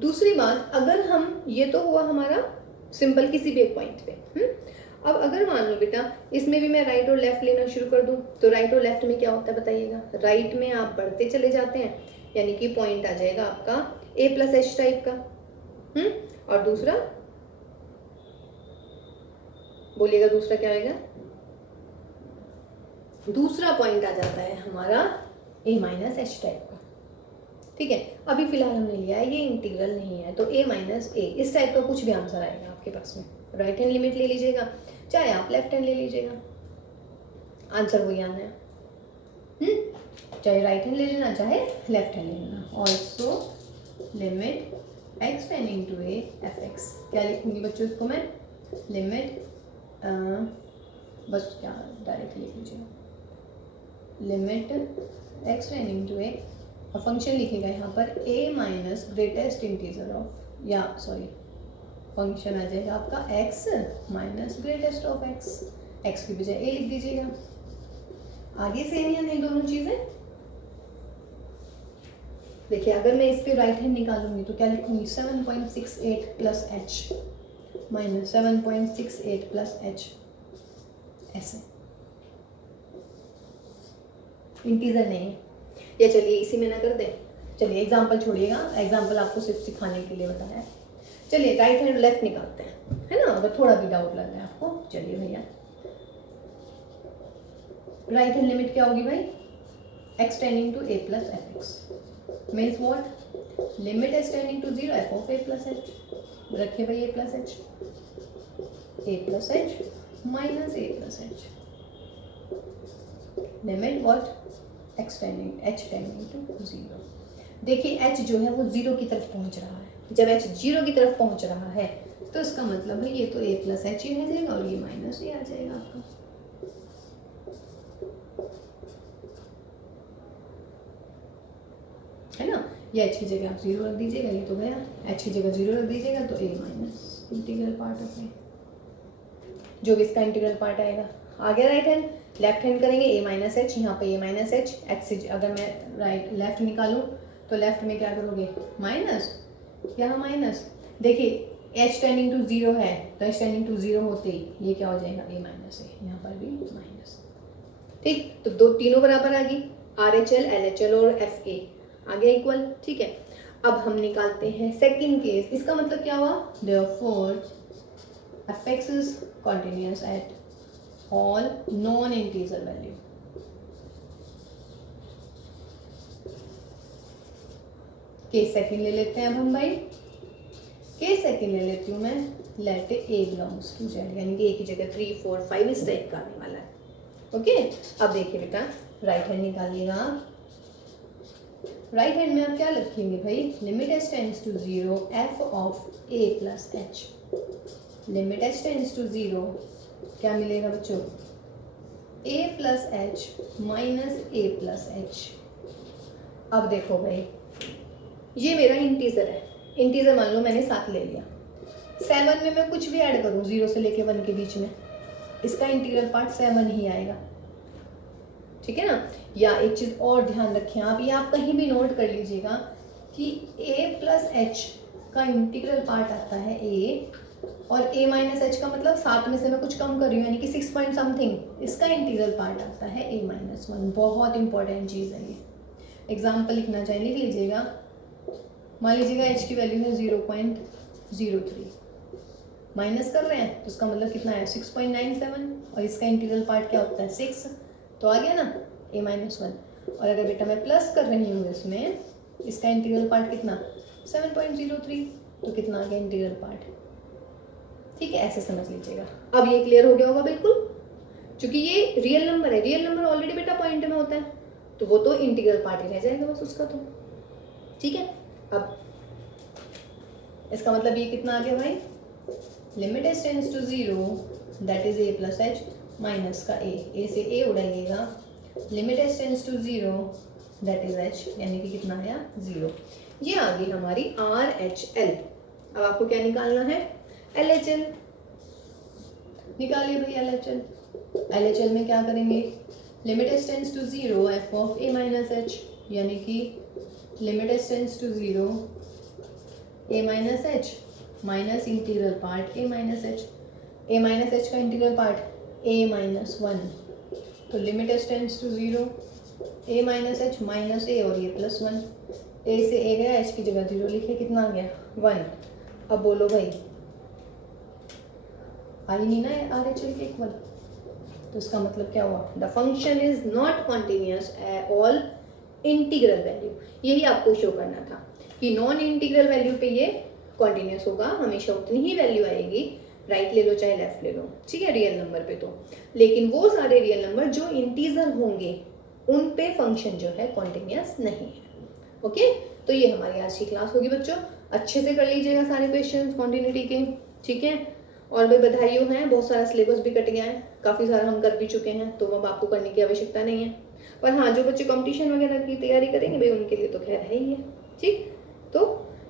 दूसरी बात, अगर हम, ये तो हुआ हमारा सिंपल किसी भी एक पॉइंट पे, अब अगर मान लो बेटा इसमें भी मैं राइट और लेफ्ट लेना शुरू कर दूं, तो राइट और लेफ्ट में क्या होता है बताइएगा, राइट में आप बढ़ते चले जाते हैं, यानी कि पॉइंट आ जाएगा आपका a प्लस एच टाइप का, और दूसरा बोलिएगा दूसरा क्या आएगा, दूसरा पॉइंट आ जाता है हमारा a माइनस एच टाइप का, ठीक है। अभी फिलहाल हमने लिया है ये इंटीग्रल नहीं है, तो a माइनस ए, इस टाइप का कुछ भी आंसर आएगा आपके पास में, राइट हैंड लिमिट ले लीजिएगा चाहे आप लेफ्ट हैंड ले लीजिएगा, आंसर वही आना है, चाहे राइट हैंड ले लेना चाहे लेफ्ट हैंड ले लेना। Also limit x tending to a f x, क्या लिखूंगी बच्चों इसको मैं, लिमिट बस क्या डायरेक्ट लिख लीजिएगा, limit x tending to a, function लिखेगा यहाँ पर a minus greatest integer of, या सॉरी फंक्शन आ जाएगा आपका x minus greatest of x, x की बजाय a लिख दीजिएगा। आगे सेम या नहीं दोनों चीजें? देखिए अगर मैं इस पे राइट हैंड निकालूंगी तो क्या लिखूंगी 7.68 plus h minus 7.68 plus H, ऐसे इंटीजर नहीं है। या चलिए इसी में ना कर दें, चलिए एग्जाम्पल छोड़िएगा, एग्जाम्पल आपको सिर्फ सिखाने के लिए बताया है। चलिए राइट हैंड लेफ्ट निकालते हैं, है ना, अगर थोड़ा भी डाउट लग रहा है आपको। चलिए भैया राइट हैंड लिमिट क्या होगी भाई, x tending to a plus F x means what, limit s tending to 0 f of a plus h, रखिए भाई a plus h minus a plus h, limit what h tending to 0। देखिए h जो है वो 0 की तरफ पहुंच रहा है, जब h 0 की तरफ पहुंच रहा है तो इसका मतलब है ये तो a प्लस एच ही रह जाएगा और ये माइनस a आ जाएगा आपका। है ना, ये h की जगह आप 0 रख दीजिएगा, ये तो गया, h की जगह 0 रख दीजिएगा तो a minus integral part of a, जो भी इसका इंटीग्रल पार्ट आएगा। आगे राइट हैंड, लेफ्ट हैंड करेंगे a माइनस एच, यहाँ पे a माइनस एच, x से अगर मैं राइट लेफ्ट निकालूँ तो लेफ्ट में क्या करोगे माइनस, यहाँ माइनस। देखिए h टेंडिंग टू 0 है तो h टेंडिंग टू 0 होते ही ये क्या हो जाएगा a माइनस a, यहाँ पर भी माइनस। ठीक, तो दो तीनों बराबर आ गई, RHL LHL और FA आ गया इक्वल। ठीक है, अब हम निकालते हैं सेकंड केस। इसका मतलब क्या हुआ, therefore fx is continuous at all non integer value. Case second ले लेते हैं अब हम भाई, केस सेकंड ले लेती हूँ मैं, let a belongs to z, यानी कि a की जगह 3 4 5 इस टाइप का आने वाला है। ओके, अब देखिए बेटा राइट हैंड निकालिएगा, राइट हैंड में आप क्या लिखेंगे भाई, limit h tends to 0 f of a plus h, limit h tends to 0 क्या मिलेगा बच्चों, a plus h minus a plus h. अब देखो भाई ये मेरा इंटीजर है, इंटीजर मान लो मैंने 7 ले लिया, 7 में मैं कुछ भी ऐड करूँ 0 से लेके 1 के बीच में, इसका इंटीग्रल पार्ट 7 ही आएगा। ठीक है ना, या एक चीज़ और ध्यान रखें आप, ये आप कहीं भी नोट कर लीजिएगा कि a प्लस एच का इंटीग्रल पार्ट आता है a, और a माइनस एच का मतलब 7 में से मैं कुछ कम कर रही हूँ यानी कि 6 पॉइंट समथिंग, इसका इंटीग्रल पार्ट आता है a माइनस 1। बहुत इंपॉर्टेंट चीज़ है ये, एग्जाम्पल लिखना चाहिए, लिख लीजिएगा। मान लीजिएगा h की वैल्यू है 0.03, माइनस कर रहे हैं तो इसका मतलब कितना है 6.97, और इसका इंटीग्रल पार्ट क्या होता है 6, तो आ गया ना a माइनस 1। और अगर बेटा मैं प्लस कर रही हूँ इसमें, इसका इंटीग्रल पार्ट कितना 7.03, तो कितना आ गया इंटीग्रल पार्ट। ठीक है, ऐसे समझ लीजिएगा। अब ये क्लियर हो गया होगा बिल्कुल, क्योंकि ये रियल नंबर है, रियल नंबर ऑलरेडी बेटा पॉइंट में होता है तो वो तो इंटीग्रल पार्ट ही रह जाएगा बस उसका तो। ठीक है, अब इसका मतलब ये कितना आ गया भाई, limit h tends to 0 that is a plus h minus का a से a उड़ाइएगा, limit h tends to 0 that is h, यानी कि कितना आया 0। ये आ गई हमारी RHL। अब आपको क्या निकालना है, LHL निकालिए भाई। LHL में क्या करेंगे, limit h tends to 0 f of a minus h, यानी कि limit h tends to 0 a minus h minus integral part a minus h, a minus h का इंटीग्रल पार्ट a माइनस 1, तो limit h tends to 0 a minus h minus a और ये plus 1, a से a गया, h की जगह 0 लिखे, कितना आ गया 1। अब बोलो भाई आई नहीं ना RHL के इक्वल, तो इसका मतलब क्या हुआ, the function is not continuous all integral value. यही आपको शो करना था कि नॉन इंटीग्रल वैल्यू पे ये कॉन्टिन्यूस होगा, हमेशा उतनी ही वैल्यू आएगी, राइट ले लो चाहे लेफ्ट ले लो। ठीक है, रियल नंबर पे तो, लेकिन वो सारे रियल नंबर जो इंटीजर होंगे उन पे फंक्शन जो है कॉन्टिन्यूस नहीं है। ओके, तो ये हमारी आज की क्लास होगी बच्चों, अच्छे से कर लीजिएगा सारे क्वेश्चन कॉन्टिन्यूटी के। ठीक है, और भाई बधाइयों हैं, बहुत सारा सिलेबस भी कट गया है, काफ़ी सारा हम कर भी चुके हैं, तो अब आपको करने की आवश्यकता नहीं है। पर हाँ, जो बच्चे कंपटीशन वगैरह की तैयारी करेंगे भाई उनके लिए तो खैर है ही है। ठीक, तो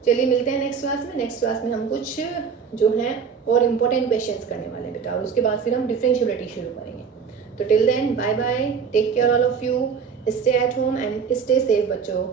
चलिए मिलते हैं नेक्स्ट क्लास में। नेक्स्ट क्लास में हम कुछ जो हैं और इम्पोर्टेंट क्वेश्चंस करने वाले हैं बेटा, और उसके बाद फिर हम डिफरेंशिएबिलिटी शुरू करेंगे। तो till then bye bye, take care all of you, stay at home and stay safe बच्चों।